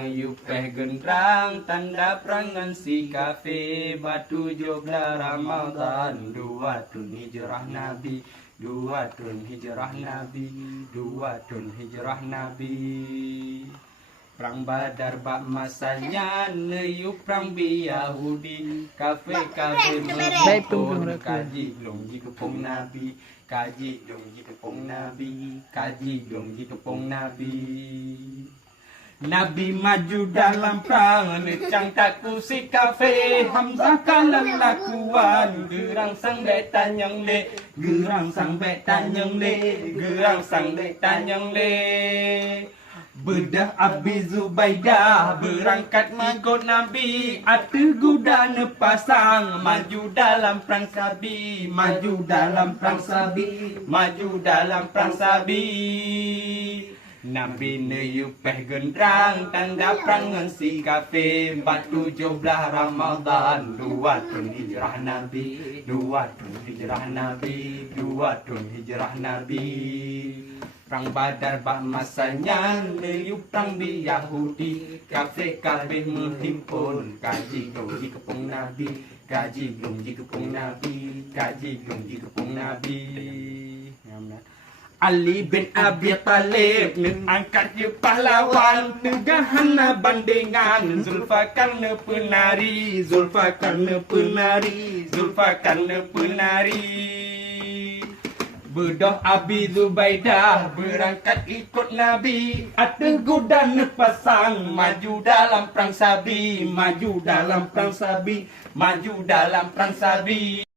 ngeyupeh gendrang tanda perangan si kafe batu jogla Ramadan 2 tahun hijrah Nabi 2 tahun hijrah Nabi 2 tahun hijrah Nabi. Perang Badar bak masanya neyup perang Yahudi kafe menghibur kaji dong kepung Nabi kaji dong kepung Nabi kaji dong kepung Nabi. Nabi maju dalam perang necang taku si kafe Hamzah kalah lakuan gerang sang betan yang le gerang sang betan yang le gerang sang betan yang le. Bedah Abi Zubaidah berangkat mengikut Nabi Atu gudana pasang maju dalam perang sabi maju dalam perang sabi maju dalam perang sabi. Nabi neyupeh gendrang tanda perangan si kafe batu joblah Ramadan 2 tahun hijrah Nabi 2 tahun hijrah Nabi 2 tahun hijrah Nabi. Perang Badar bak masanya neyup perang Yahudi kafe menghimpun kaji dongji kepung Nabi kaji dongji kepung Nabi kaji dongji kepung Nabi. Ali bin Abi Talib angkat je pahlawan negahana bandingan Zulfaqar ne penari Zulfaqar ne penari Zulfaqar ne penari. Bedah Abi Zubaidah berangkat ikut Nabi ada gudana pasang maju dalam perang sabi maju dalam perang sabi maju dalam perang sabi.